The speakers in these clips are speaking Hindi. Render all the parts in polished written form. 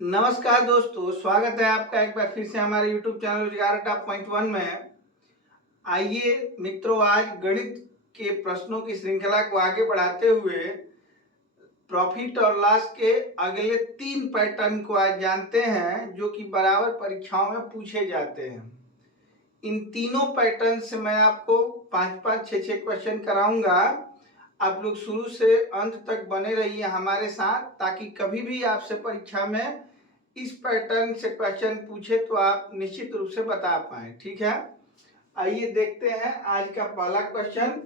नमस्कार दोस्तों, स्वागत है आपका एक बार फिर से हमारे YouTube चैनल रोजगार टॉप पॉइंट वन में। आइए मित्रों, आज गणित के प्रश्नों की श्रृंखला को आगे बढ़ाते हुए प्रॉफिट और लॉस के अगले 3 पैटर्न को आज जानते हैं, जो कि बराबर परीक्षाओं में पूछे जाते हैं। इन तीनों पैटर्न से मैं आपको 5-5, 6-6 क्वेश्चन कराऊंगा। आप लोग शुरू से अंत तक बने रहिए हमारे साथ, ताकि कभी भी आपसे परीक्षा में इस पैटर्न से क्वेश्चन पूछे तो आप निश्चित रूप से बता पाए। ठीक है, आइए देखते हैं आज का पहला क्वेश्चन।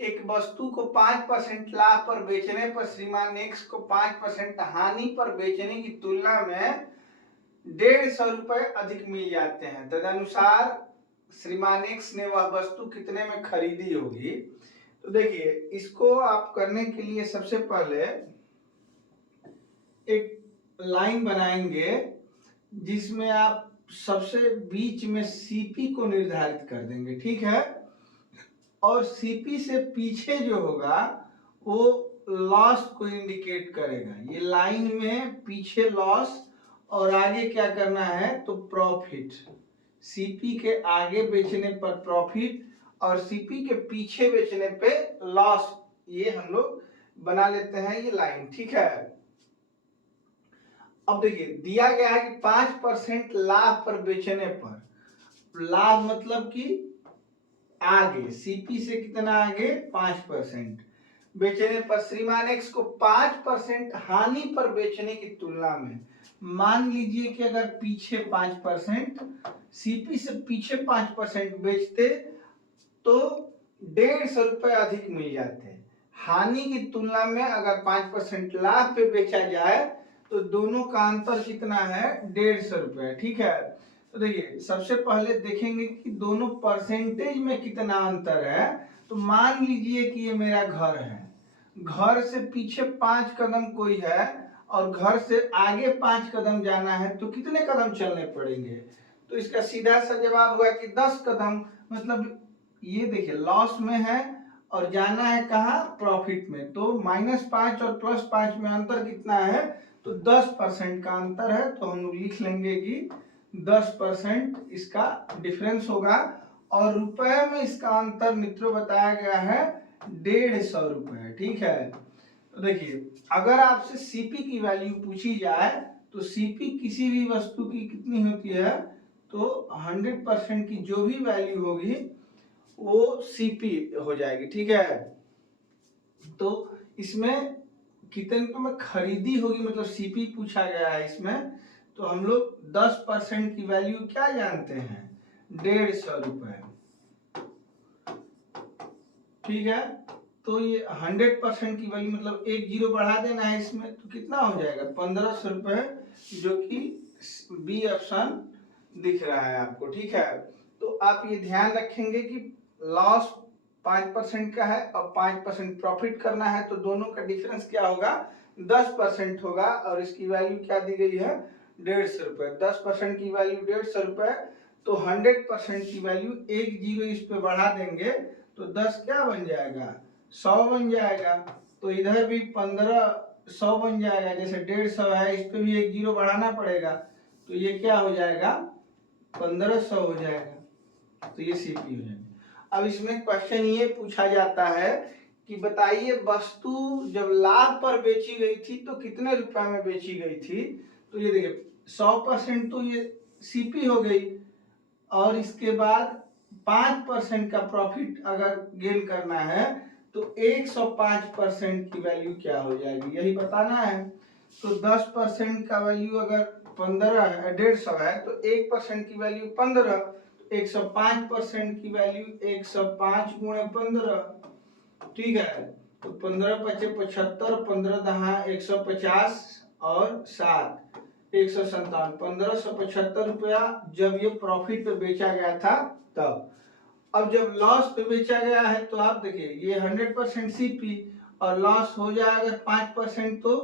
एक वस्तु को 5% लाभ पर बेचने पर श्रीमान एक्स को 5% हानि पर बेचने की तुलना में 150 रुपए अधिक मिल जाते हैं। तदनुसार श्रीमान एक्स ने वह वस्तु कितने में खरीदी होगी। तो देखिए, इसको आप करने के लिए सबसे पहले एक लाइन बनाएंगे जिसमें आप सबसे बीच में सीपी को निर्धारित कर देंगे। ठीक है, और सीपी से पीछे जो होगा वो लॉस को इंडिकेट करेगा। ये लाइन में पीछे लॉस और आगे क्या करना है तो प्रॉफिट। सीपी के आगे बेचने पर प्रॉफिट और सीपी के पीछे बेचने पे लॉस, ये हम लोग बना लेते हैं ये लाइन। ठीक है, अब देखिए दिया गया है कि 5% लाभ पर बेचने पर, लाभ मतलब कि आगे सीपी से कितना आगे 5% बेचने पर श्रीमान एक्स को 5% हानि पर बेचने की तुलना में, मान लीजिए कि अगर पीछे 5% सीपी से पीछे 5% बेचते तो 150 रुपए अधिक मिल जाते। हानि की तुलना में अगर 5% लाभ पे बेचा जाए तो दोनों का अंतर कितना है 150 रुपए। ठीक है, तो देखिए सबसे पहले देखेंगे कि दोनों परसेंटेज में कितना अंतर है। तो मान लीजिए कि ये मेरा घर है, घर से पीछे 5 कदम कोई है और घर से आगे 5 कदम जाना है, तो कितने कदम चलने पड़ेंगे। तो इसका सीधा सा जवाब हुआ कि 10 कदम। मतलब ये देखिए लॉस में है और जाना है कहाँ प्रॉफिट में, तो -5 और +5 में अंतर कितना है तो 10% का अंतर है। तो हम लोग लिख लेंगे कि 10% इसका डिफरेंस होगा और रुपए में इसका अंतर मित्रों बताया गया है 150 रुपए। ठीक है, तो देखिए अगर आपसे सीपी की वैल्यू पूछी जाए तो सीपी किसी भी वस्तु की कितनी होती है तो 100% की जो भी वैल्यू होगी वो सीपी हो जाएगी। ठीक है, तो इसमें कितने रुपए में खरीदी होगी, मतलब सीपी पूछा गया है इसमें, तो हम लोग 10% की वैल्यू क्या जानते हैं 150 रुपए। ठीक है, तो ये 100% की वैल्यू मतलब एक जीरो बढ़ा देना है इसमें, तो कितना हो जाएगा 1500 रुपए, जो कि बी ऑप्शन दिख रहा है आपको। ठीक है, तो आप ये ध्यान रखेंगे कि लॉस 5% का है और 5% प्रॉफिट करना है, तो दोनों का डिफरेंस क्या होगा 10% होगा और इसकी वैल्यू क्या दी गई है 150 रुपए। 10% की वैल्यू 150 रुपए, तो 100% की वैल्यू एक जीरो इस पे बढ़ा देंगे तो 10 क्या बन जाएगा 100 बन जाएगा। तो इधर भी 1500 बन जाएगा, जैसे 150 है इस पे भी एक जीरो बढ़ाना पड़ेगा, तो ये क्या हो जाएगा 1500 हो जाएगा। तो ये सीपी हो जाएगा। अब इसमें क्वेश्चन ये पूछा जाता है कि बताइए वस्तु जब लाभ पर बेची गई थी तो कितने रुपए में बेची गई थी। तो ये देखिए 100% तो ये सीपी हो गई और इसके बाद 5% का प्रॉफिट अगर गेन करना है तो 105% की वैल्यू क्या हो जाएगी, यही बताना है। तो 10% का वैल्यू अगर 15 है 150 है तो 1% की वैल्यू 15, 105% की वैल्यू 105 गुणे 15। ठीक है, तो 15 पचे 75, 15 दहा 150 और 7 157, 1575 रुपया जब ये प्रॉफिट पे बेचा गया था तब। अब जब लॉस पे बेचा गया है तो आप देखिए ये 100% सीपी और लॉस हो जाएगा 5%, तो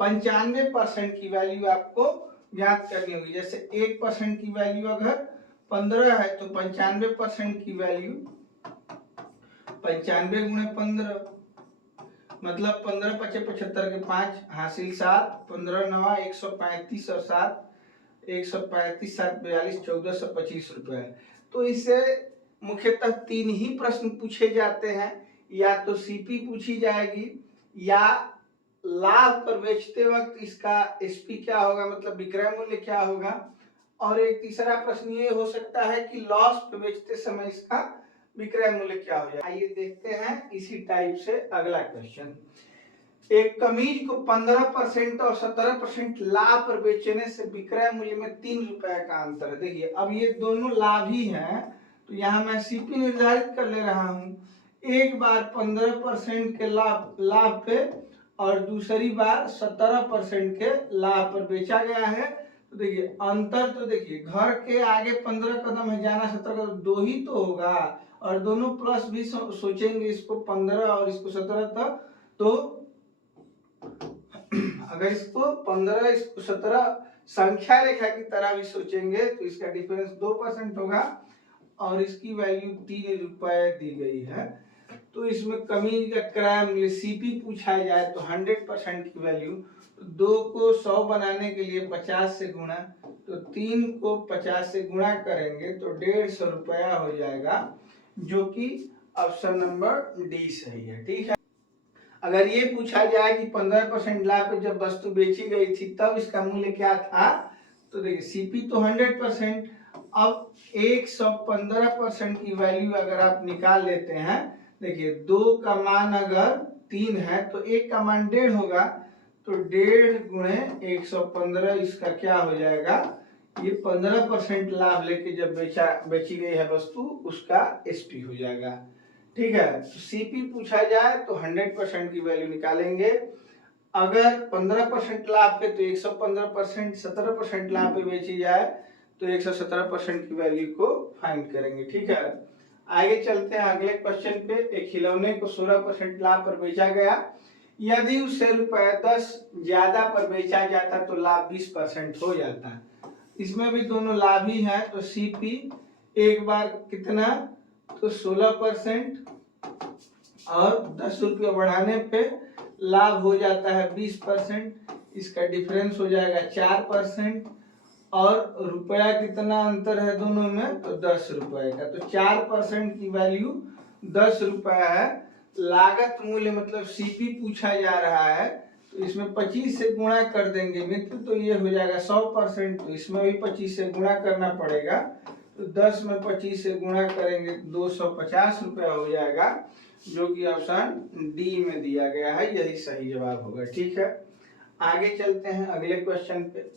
95% की वैल्यू आपको ज्ञात करनी होगी। जैसे 1% की वैल्यू अगर 15 है तो 95% की वैल्यू 95 गुणे 15, मतलब 15 पचे 75 के 5 हासिल 7, 15 नवा 135 और 7 135 7 42 1425 रुपए। तो इससे मुख्यतः 3 ही प्रश्न पूछे जाते हैं, या तो सीपी पूछी जाएगी, या लाभ पर बेचते वक्त इसका एसपी क्या होगा, मतलब विक्रय मूल्य क्या होगा, और एक तीसरा प्रश्न ये हो सकता है कि लॉस पे बेचते समय इसका विक्रय मूल्य क्या हो जाएगा। आइए देखते हैं इसी टाइप से अगला क्वेश्चन। एक कमीज को 15% और 17% लाभ पर बेचने से विक्रय मूल्य में 3 रुपए का अंतर है। देखिए अब ये दोनों लाभ ही हैं, तो यहाँ मैं सीपी निर्धारित कर ले रहा हूँ। एक बार 15% के लाभ पे और दूसरी बार 17% के लाभ पर बेचा गया है। तो देखिए अंतर, तो देखिए घर के आगे 15 कदम है, जाना 17 कदम, 2 ही तो होगा, और दोनों प्लस भी सोचेंगे, इसको 15 और इसको 17 तक, तो अगर इसको 15 इसको 17 संख्या रेखा की तरह भी सोचेंगे तो इसका डिफरेंस 2% होगा, और इसकी वैल्यू 3 रुपए दी गई है। तो इसमें कमीज का क्रय मूल्य सीपी पूछा जाए तो 100% की वैल्यू, तो 2 को 100 बनाने के लिए 50 से गुणा, तो 3 को 50 से गुणा करेंगे तो 150 रुपया हो जाएगा, जो कि ऑप्शन नंबर डी सही है। ठीक है। अगर ये पूछा जाए कि 15% लाभ पे जब वस्तु बेची गई थी तब इसका मूल्य क्या था, तो देखिए सीपी तो 100%, अब 115% की वैल्यू अगर आप निकाल लेते हैं, देखिए 2 का मान अगर 3 है तो 1 का मान 1.5 होगा, तो 1.5 गुणे 115 इसका क्या हो जाएगा, ये 15% लाभ लेके जब बेची गई है वस्तु उसका एसपी हो जाएगा। ठीक है। तो सीपी पूछा जाए तो 100% की वैल्यू निकालेंगे, अगर 15% लाभ पे तो 115%, 17% लाभ पे बेची जाए तो 117% की वैल्यू को फाइंड करेंगे। ठीक है। आगे चलते हैं अगले क्वेश्चन पे। एक खिलौने को 16% लाभ पर बेचा गया, यदि उससे रुपए 10 ज्यादा पर बेचा जाता तो लाभ 20% हो जाता। इसमें भी दोनों लाभ ही है, तो सीपी एक बार कितना, तो 16%, और 10 रुपये बढ़ाने पे लाभ हो जाता है 20%, इसका डिफरेंस हो जाएगा 4%, और रुपया कितना अंतर है दोनों में, तो 10 रुपए का, तो 4% की वैल्यू 10 रुपया है। लागत मूल्य मतलब सीपी पूछा जा रहा है, तो इसमें 25 से गुणा कर देंगे मित्र, तो ये हो जाएगा 100%, तो इसमें भी 25 से गुणा करना पड़ेगा, तो 10 में 25 से गुणा करेंगे 250 रुपया हो जाएगा, जो कि ऑप्शन डी में दिया गया है, यही सही जवाब होगा। ठीक है। आगे चलते हैं अगले क्वेश्चन पे।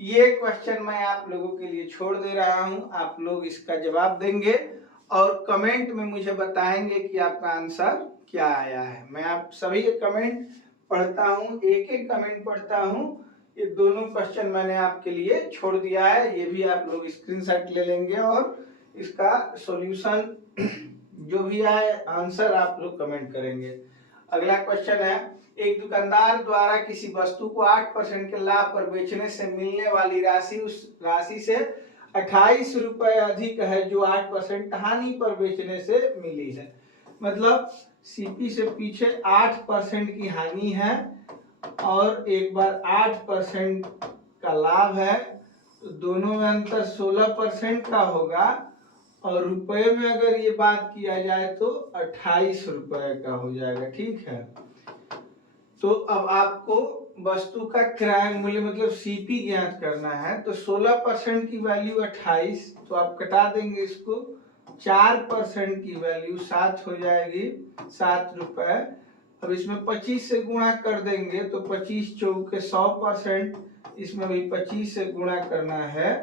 ये क्वेश्चन मैं आप लोगों के लिए छोड़ दे रहा हूं, आप लोग इसका जवाब देंगे और कमेंट में मुझे बताएंगे कि आपका आंसर क्या आया है। मैं आप सभी के कमेंट पढ़ता हूं, एक एक कमेंट पढ़ता हूं। ये दोनों क्वेश्चन मैंने आपके लिए छोड़ दिया है, ये भी आप लोग स्क्रीनशॉट ले लेंगे और इसका सॉल्यूशन जो भी आए आंसर आप लोग कमेंट करेंगे। अगला क्वेश्चन है, एक दुकानदार द्वारा किसी वस्तु को 8% के लाभ पर बेचने से मिलने वाली राशि उस राशि से 28 रुपए अधिक है जो 8% हानि पर बेचने से मिली है। मतलब सीपी से पीछे 8% की हानि है और एक बार 8% का लाभ है, तो दोनों में अंतर 16% का होगा, और रुपए में अगर ये बात किया जाए तो 28 रुपए का हो जाएगा। ठीक है। तो अब आपको वस्तु का क्रय मूल्य मतलब सीपी ज्ञात करना है, तो 16% की वैल्यू 28, तो आप कटा देंगे इसको, 4% की वैल्यू 7 हो जाएगी, 7 रुपए। अब इसमें 25 से गुणा कर देंगे तो 25 चौके 100%, इसमें भी 25 से गुणा करना है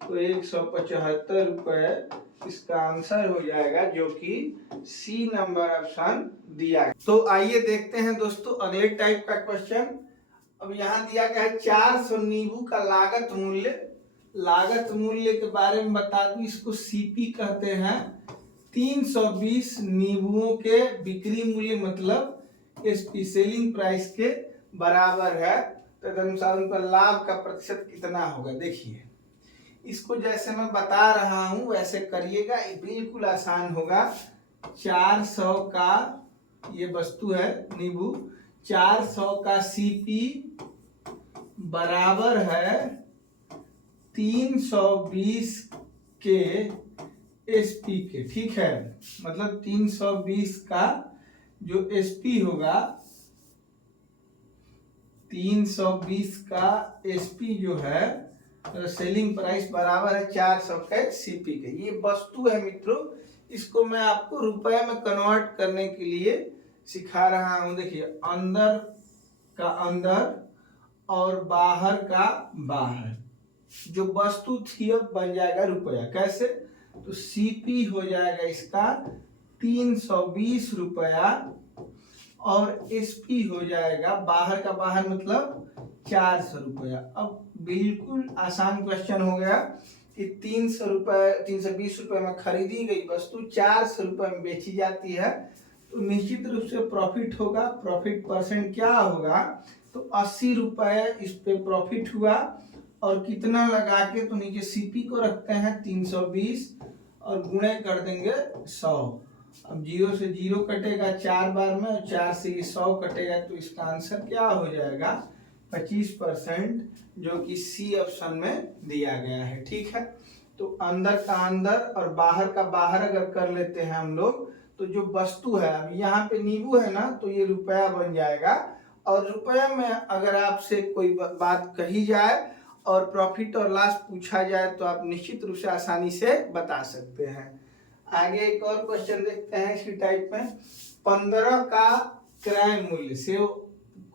तो 175 रुपए इसका आंसर हो जाएगा, जो कि सी नंबर ऑप्शन दिया है। तो आइए देखते हैं दोस्तों अगले टाइप का क्वेश्चन। अब यहाँ दिया गया है 400 नींबू का लागत मूल्य। लागत मूल्य के बारे में बता दूं, इसको सीपी कहते हैं। 320 नींबुओं के बिक्री मूल्य मतलब एसपी सेलिंग प्राइस के बराबर है, तदनुसार उनका लाभ का प्रतिशत कितना होगा। देखिए इसको जैसे मैं बता रहा हूं वैसे करिएगा, बिल्कुल आसान होगा। 400 का ये वस्तु है नींबू, 400 का सीपी बराबर है 320 के एसपी के। ठीक है, मतलब 320 का जो एसपी होगा, 320 का एसपी जो है सेलिंग प्राइस बराबर है 400 के सीपी के। ये वस्तु है मित्रों, इसको मैं आपको रुपए में कन्वर्ट करने के लिए सिखा रहा हूं। देखिए, अंदर का अंदर और बाहर का बाहर, जो वस्तु थी अब बन जाएगा रुपया। कैसे? तो सीपी हो जाएगा इसका 320 रुपया और एसपी हो जाएगा बाहर का बाहर मतलब 400 रुपया। अब बिल्कुल आसान क्वेश्चन हो गया कि 300 रुपये 320 रुपये में खरीदी गई वस्तु 400 रुपये में बेची जाती है, तो निश्चित रूप से प्रॉफिट होगा। प्रॉफिट परसेंट क्या होगा? तो 80 रुपये इस पे प्रॉफिट हुआ, और कितना लगा के, तो नीचे सीपी को रखते हैं 320 और गुणे कर देंगे 100। अब 0 से 0 कटेगा 4 बार में, और 4 से 100 कटेगा, तो इसका आंसर क्या हो जाएगा? 25%, जो कि सी ऑप्शन में दिया गया है। ठीक है, तो अंदर का अंदर और बाहर का बाहर अगर कर लेते हैं हम लोग, तो जो वस्तु है, अब यहाँ पे नींबू है ना, तो ये रुपया बन जाएगा। और रुपये में अगर आपसे कोई बात कही जाए और प्रॉफिट और लॉस पूछा जाए, तो आप निश्चित रूप से आसानी से बता सकते हैं। आगे एक और क्वेश्चन देखते हैं इसी टाइप में। 15 का क्रय मूल्य, सेव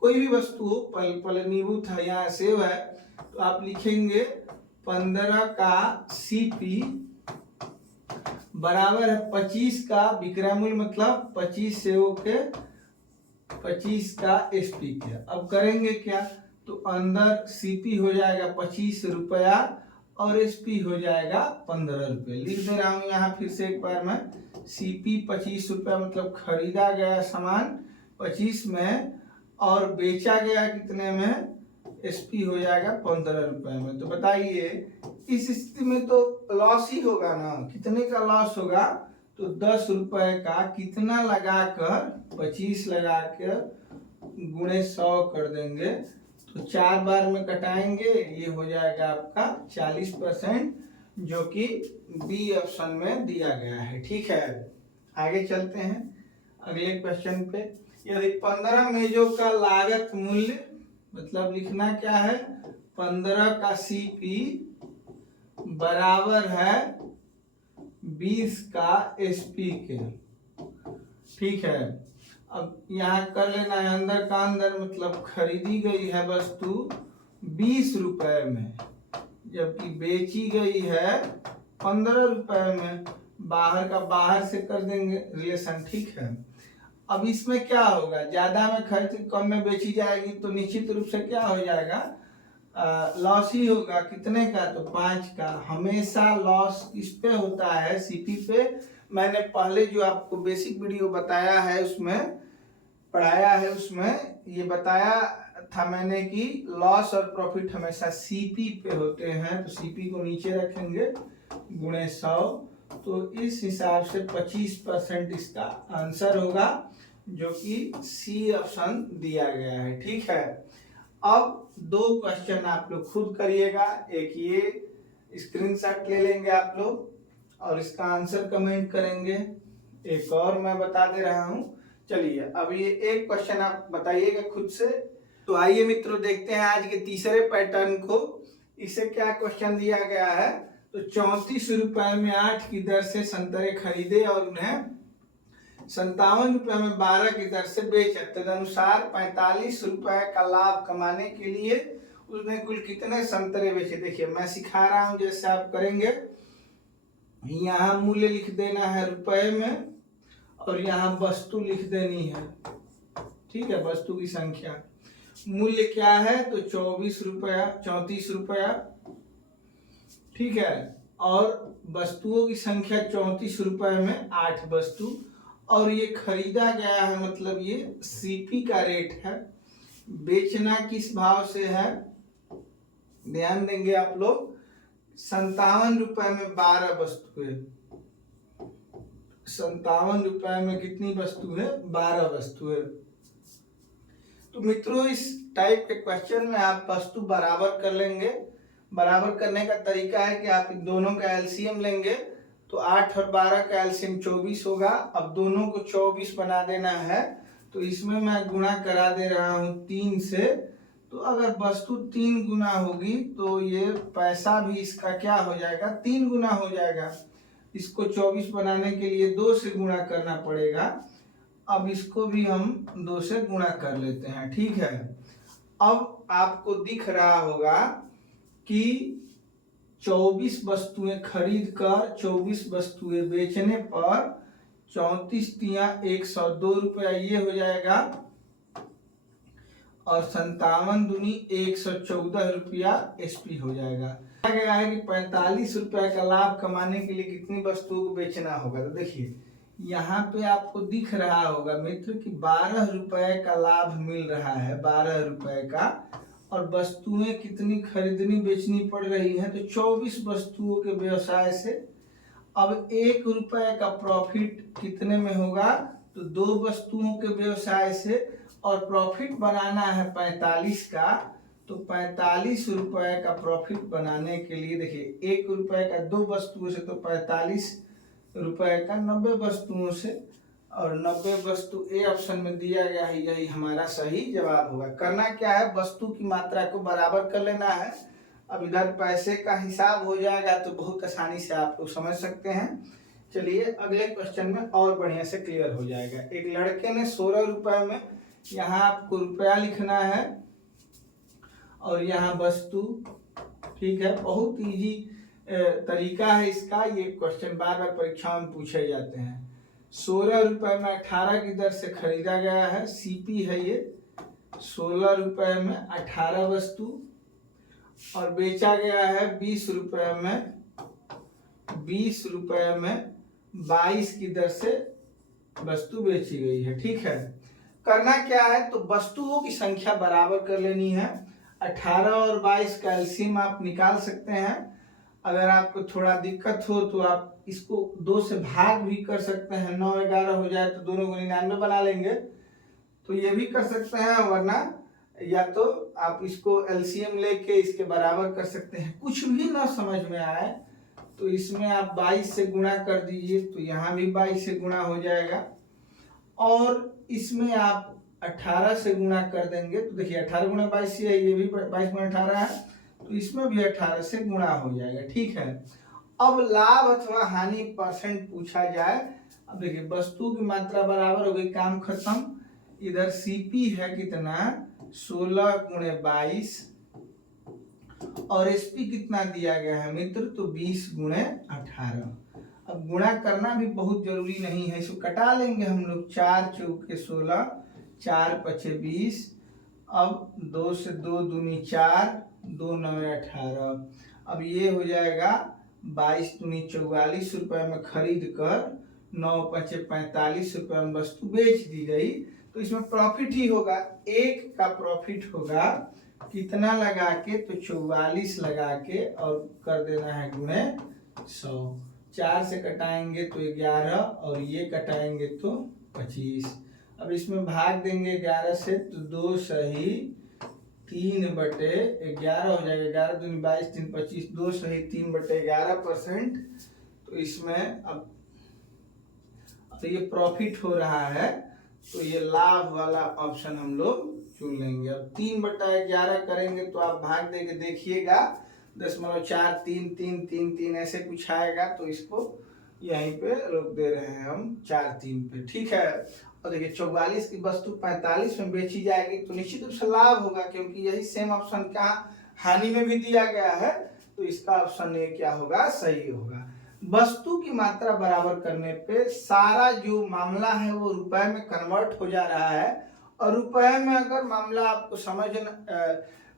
कोई भी वस्तु हो, पहले नींबू था, यहाँ सेव है, तो आप लिखेंगे 15 का सीपी बराबर है 25 का विक्रय मूल्य, मतलब 25 सेवों के 25 का एसपी के। अब करेंगे क्या? तो अंदर सीपी हो जाएगा 25 रुपया और एसपी हो जाएगा 15 रुपये। लिख दे रहा हूं यहाँ फिर से एक बार मैं। सीपी 25 रुपया मतलब खरीदा गया सामान 25 में, और बेचा गया कितने में? एसपी हो जाएगा 15 रुपये में। तो बताइए, इस स्थिति में तो लॉस ही होगा ना। कितने का लॉस होगा? तो 10 रुपए का कितना लगाकर, 25 लगा कर गुणे 100 कर देंगे, तो 4 बार में कटाएंगे, ये हो जाएगा आपका 40%, जो कि बी ऑप्शन में दिया गया है। ठीक है, आगे चलते हैं अगले क्वेश्चन पे। यदि 15 मेजों का लागत मूल्य, मतलब लिखना क्या है? 15 का सीपी बराबर है 20 का एसपी के। ठीक है, अब यहाँ कर लेना है अंदर का अंदर, मतलब खरीदी गई है वस्तु 20 रुपए में, जबकि बेची गई है 15 रुपए में। बाहर का बाहर से कर देंगे रिलेशन। ठीक है, अब इसमें क्या होगा? ज्यादा में खरीद कम में बेची जाएगी, तो निश्चित रूप से क्या हो जाएगा? लॉस ही होगा। कितने का? तो 5 का। हमेशा लॉस किस पे होता है? सीपी पे। मैंने पहले जो आपको बेसिक वीडियो बताया है, उसमें पढ़ाया है, उसमें ये बताया था मैंने कि लॉस और प्रॉफिट हमेशा सीपी पे होते हैं। तो सीपी को नीचे रखेंगे गुणे 100, तो इस हिसाब से 25% इसका आंसर होगा, जो कि सी ऑप्शन दिया गया है। ठीक है, अब 2 क्वेश्चन आप लोग खुद करिएगा। एक ये स्क्रीनशॉट ले लेंगे आप लोग और इसका आंसर कमेंट करेंगे। एक और मैं बता दे रहा हूं। चलिए, अब ये एक क्वेश्चन आप बताइएगा खुद से। तो आइए मित्रों, देखते हैं आज के तीसरे पैटर्न को। इसे क्या क्वेश्चन दिया गया है? तो 34 रुपए में 8 की दर से संतरे खरीदे और उन्हें 57 रुपए में 12 की दर से बेचा। तदनुसार 45 रुपए का लाभ कमाने के लिए उसने कुल कितने संतरे बेचे? देखिए, मैं सिखा रहा हूं जैसे आप करेंगे। यहाँ मूल्य लिख देना है रुपए में, और यहाँ वस्तु लिख देनी है। ठीक है, वस्तु की संख्या। मूल्य क्या है? तो 34 रुपया। ठीक है, और वस्तुओं की संख्या 34 रुपए में 8 वस्तु, और ये खरीदा गया है, मतलब ये सीपी का रेट है। बेचना किस भाव से है? ध्यान देंगे आप लोग। 57 रुपए में 12 वस्तुएं, ₹57 में कितनी वस्तु है? 12 वस्तु है। तो मित्रों इस टाइप के क्वेश्चन में आप वस्तु बराबर कर लेंगे। बराबर करने का तरीका है कि आप इन दोनों का एलसीएम लेंगे, तो 8 और 12 का एलसीएम 24 होगा। अब दोनों को 24 बना देना है, तो इसमें मैं गुणा करा दे रहा हूँ 3 से। तो अगर वस्तु 3 गुना होगी तो ये पैसा भी इसका क्या हो जाएगा? 3 गुना हो जाएगा। इसको 24 बनाने के लिए 2 से गुणा करना पड़ेगा। अब इसको भी हम 2 से गुणा कर लेते हैं, ठीक है। अब आपको दिख रहा होगा कि 24 वस्तुएं खरीद कर 24 वस्तुएं बेचने पर 34 तिया 102 रुपया ये हो जाएगा, और 57 दूनी 114 रुपया एसपी हो जाएगा। कहा गया है कि 45 रुपया का लाभ कमाने के लिए कितनी वस्तुओं को बेचना होगा। तो देखिए यहाँ पे आपको दिख रहा होगा मित्र कि 12 रुपए का लाभ मिल रहा है, 12 रुपए का, और वस्तुएं कितनी खरीदनी बेचनी पड़ रही हैं? तो 24 वस्तुओं के व्यवसाय से। अब 1 रुपए का प्रॉफिट कितने में होगा? तो 2 वस्तुओं के व्यवसाय से, और प्रॉफिट बनाना है 45 का। तो 45 रुपए का प्रॉफिट बनाने के लिए देखिए 1 रुपए का 2 वस्तुओं से, तो 45 रुपए का 90 वस्तुओं से, और 90 वस्तु ए ऑप्शन में दिया गया है, यही हमारा सही जवाब होगा। करना क्या है? वस्तु की मात्रा को बराबर कर लेना है। अब इधर पैसे का हिसाब हो जाएगा तो बहुत आसानी से आप लोग समझ सकते हैं। चलिए अगले क्वेश्चन में और बढ़िया से क्लियर हो जाएगा। एक लड़के ने 16 रुपए में, यहाँ आपको रुपया लिखना है और यहाँ वस्तु, ठीक है। बहुत इजी तरीका है इसका, ये क्वेश्चन बार बार परीक्षाओं में पूछे जाते हैं। 16 रुपए में 18 की दर से खरीदा गया है, सीपी है ये। 16 रुपए में 18 वस्तु, और बेचा गया है 20 रुपए में, 20 रुपए में 22 की दर से वस्तु बेची गई है, ठीक है। करना क्या है? तो वस्तुओं की संख्या बराबर कर लेनी है। 18 और 22 का एलसीएम आप निकाल सकते हैं। अगर आपको थोड़ा दिक्कत हो तो आप इसको 2 से भाग भी कर सकते हैं, 9 11 हो जाए तो दोनों को 99 बना लेंगे, तो ये भी कर सकते हैं। वरना या तो आप इसको एलसीएम लेके इसके बराबर कर सकते हैं। कुछ भी ना समझ में आए तो इसमें आप 22 से गुणा कर दीजिए, तो यहाँ भी 22 से गुणा हो जाएगा, और इसमें आप 18 से गुणा कर देंगे तो देखिए 18 गुणा 22 है, ये भी 22 गुणा 18 है, तो इसमें भी 18 से गुणा हो जाएगा, ठीक है। अब लाभ अथवा हानि परसेंट पूछा जाए। अब देखिए वस्तु की मात्रा बराबर हो गई, काम खत्म। इधर सीपी है कितना? 16 गुणे 22, और एसपी कितना दिया गया है मित्र? तो 20 गुणे 18। अब गुणा करना भी बहुत जरूरी नहीं है, इसको कटा लेंगे हम लोग। 4 चौके 16, 4 पचे 20, अब 2 से 2 दूनी 4, 2 9 18। अब ये हो जाएगा 22 दूनी 44 रुपए में खरीद कर 9 पचे 45 रुपए में वस्तु बेच दी गई। तो इसमें प्रॉफिट ही होगा, 1 का प्रॉफिट होगा कितना लगा के? तो 44 लगा के, और कर देना है गुणे 100। 4 से कटाएंगे तो 11, और ये कटाएंगे तो 25। अब इसमें भाग देंगे 11 से, तो 2 सही 3 बटे 11 हो जाएगा। 11 दूनी 22, 3 25, 2 सही 3 बटे 11%। तो इसमें अब तो ये प्रॉफिट हो रहा है, तो ये लाभ वाला ऑप्शन हम लोग चुन लेंगे। अब 3 बटा 11 करेंगे तो आप भाग देके देखिएगा 0.4 3 3 3 3 ऐसे कुछ आएगा, तो इसको यहीं पे रोक दे रहे हैं हम 4 3 पे, ठीक है। और देखिए 44 की वस्तु 45 में बेची जाएगी तो निश्चित रूप से लाभ होगा, क्योंकि यही सेम ऑप्शन का हानि में भी दिया गया है, तो इसका ऑप्शन ये क्या होगा? सही होगा। वस्तु की मात्रा बराबर करने पे सारा जो मामला है वो रुपए में कन्वर्ट हो जा रहा है, और रुपए में अगर मामला आपको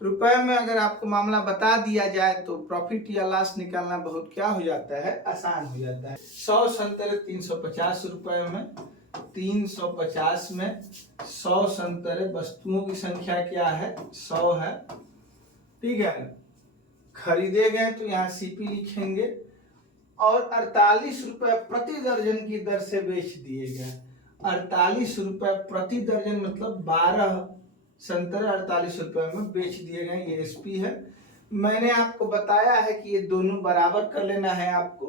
रुपए में अगर आपको मामला बता दिया जाए तो प्रॉफिट या लॉस निकालना बहुत क्या हो जाता है? आसान हो जाता है। 100 संतरे 350 रुपए में, 350 में 100 संतरे, वस्तुओं की संख्या क्या है? 100 है, ठीक है। खरीदे गए तो यहाँ सीपी लिखेंगे, और 48 रुपए प्रति दर्जन की दर से बेच दिए गए। 48 रुपए प्रति दर्जन मतलब 12 संतरे 48 रुपए में बेच दिए गए। ये एसपी है। मैंने आपको बताया है कि ये दोनों बराबर कर लेना है आपको।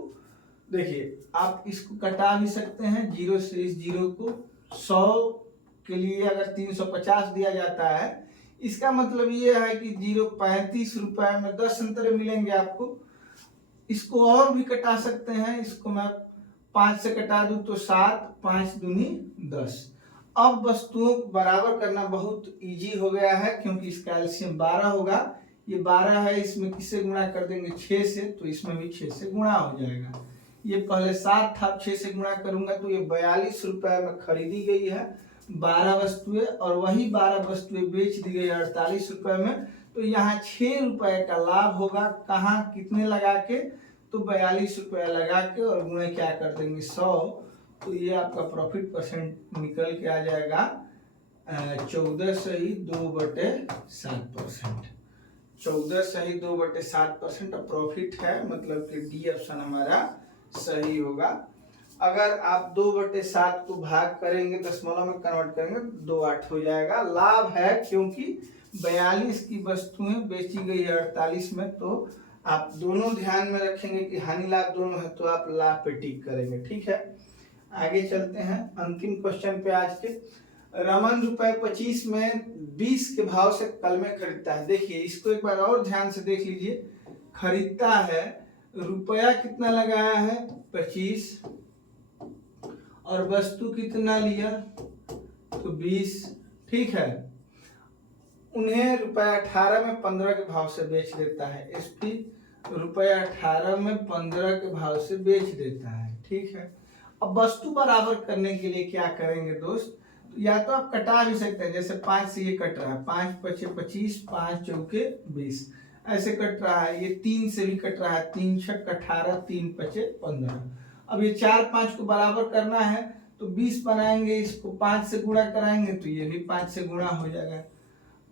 देखिए आप इसको कटा भी सकते हैं, जीरो से इस जीरो को। 100 के लिए अगर 350 दिया जाता है, इसका मतलब ये है कि 35 रुपए में 10 संतरे मिलेंगे आपको। इसको और भी कटा सकते हैं, इसको मैं 5 से कटा दूं तो 7, 5 दूनी 10। अब वस्तुओं को बराबर करना बहुत इजी हो गया है, क्योंकि इसका एलसीएम 12 होगा। ये 12 है, इसमें किससे गुणा कर देंगे 6 से, तो इसमें भी 6 से गुणा हो जाएगा। ये पहले 7 था, 6 से गुणा करूंगा तो ये 42 रुपए में खरीदी गई है 12 वस्तुएं, और वही 12 वस्तुएं बेच दी गई 48 रुपए में। तो यहाँ 6 रुपए का लाभ होगा। कहाँ, कितने लगा के, तो 42 रुपया लगा के और गुणे क्या कर देंगे 100, तो ये आपका प्रॉफिट परसेंट निकल के आ जाएगा 14/2/7%। 14/2/7% प्रॉफिट है, मतलब कि डी ऑप्शन हमारा सही होगा। अगर आप 2/7 को भाग करेंगे, दशमलव में कन्वर्ट करेंगे, 2/8 हो जाएगा। लाभ है क्योंकि 42 की वस्तुएं बेची गई है 48 में, तो आप दोनों ध्यान में रखेंगे कि हानि लाभ दोनों है, तो आप लाभ पे टिक करेंगे। ठीक है, आगे चलते हैं अंतिम क्वेश्चन पे आज के। रमन ₹25 में 20 के भाव से कलमे खरीदता है। देखिए इसको एक बार और ध्यान से देख लीजिए। खरीदता है, रुपया कितना लगाया है 25, और वस्तु कितना लिया तो 20। ठीक है, उन्हें ₹18 में 15 के भाव से बेच देता है। एसपी ₹18 में 15 के भाव से बेच देता है। ठीक है, अब वस्तु बराबर करने के लिए क्या करेंगे दोस्त, तो या तो आप कटा भी सकते हैं, जैसे 5 से ये कट रहा है, 5 × 5 = 25, 5 × 4 = 20, ऐसे कट रहा है। ये 3 से भी कट रहा है, 3 × 6 = 18, 3 × 5 = 15। अब ये 4, 5 को बराबर करना है तो 20 बनाएंगे, इसको 5 से गुणा कराएंगे तो ये भी 5 से गुणा हो जाएगा,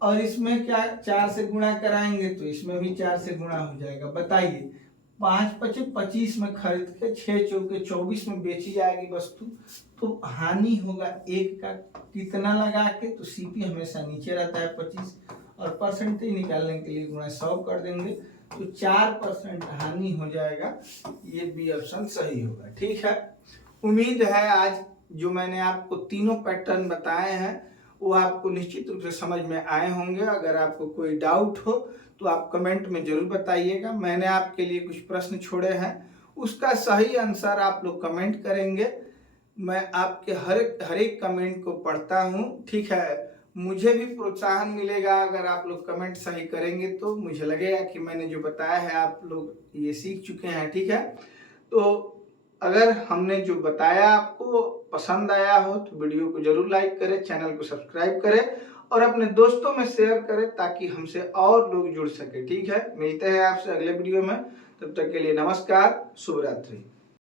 और इसमें क्या 4 से गुणा कराएंगे तो इसमें भी 4 से गुणा हो जाएगा। बताइए 5 × 5 = 25 में खरीद के 6 × 4 = 24 में बेची जाएगी वस्तु, तो हानि होगा 1 का। कितना लगा के, तो सीपी हमेशा नीचे रहता है 25, और परसेंटेज निकालने के लिए गुणा 100 कर देंगे, तो 4% हानि हो जाएगा। ये बी ऑप्शन सही होगा। ठीक है, उम्मीद है आज जो मैंने आपको तीनों पैटर्न बताए हैं वो आपको निश्चित रूप से समझ में आए होंगे। अगर आपको कोई डाउट हो तो आप कमेंट में जरूर बताइएगा। मैंने आपके लिए कुछ प्रश्न छोड़े हैं, उसका सही आंसर आप लोग कमेंट करेंगे। मैं आपके हर एक कमेंट को पढ़ता हूँ। ठीक है, मुझे भी प्रोत्साहन मिलेगा अगर आप लोग कमेंट सही करेंगे, तो मुझे लगेगा कि मैंने जो बताया है आप लोग ये सीख चुके हैं। ठीक है, तो अगर हमने जो बताया आपको पसंद आया हो तो वीडियो को जरूर लाइक करें, चैनल को सब्सक्राइब करें और अपने दोस्तों में शेयर करें, ताकि हमसे और लोग जुड़ सके। ठीक है, मिलते हैं आपसे अगले वीडियो में, तब तक के लिए नमस्कार, शुभ रात्रि।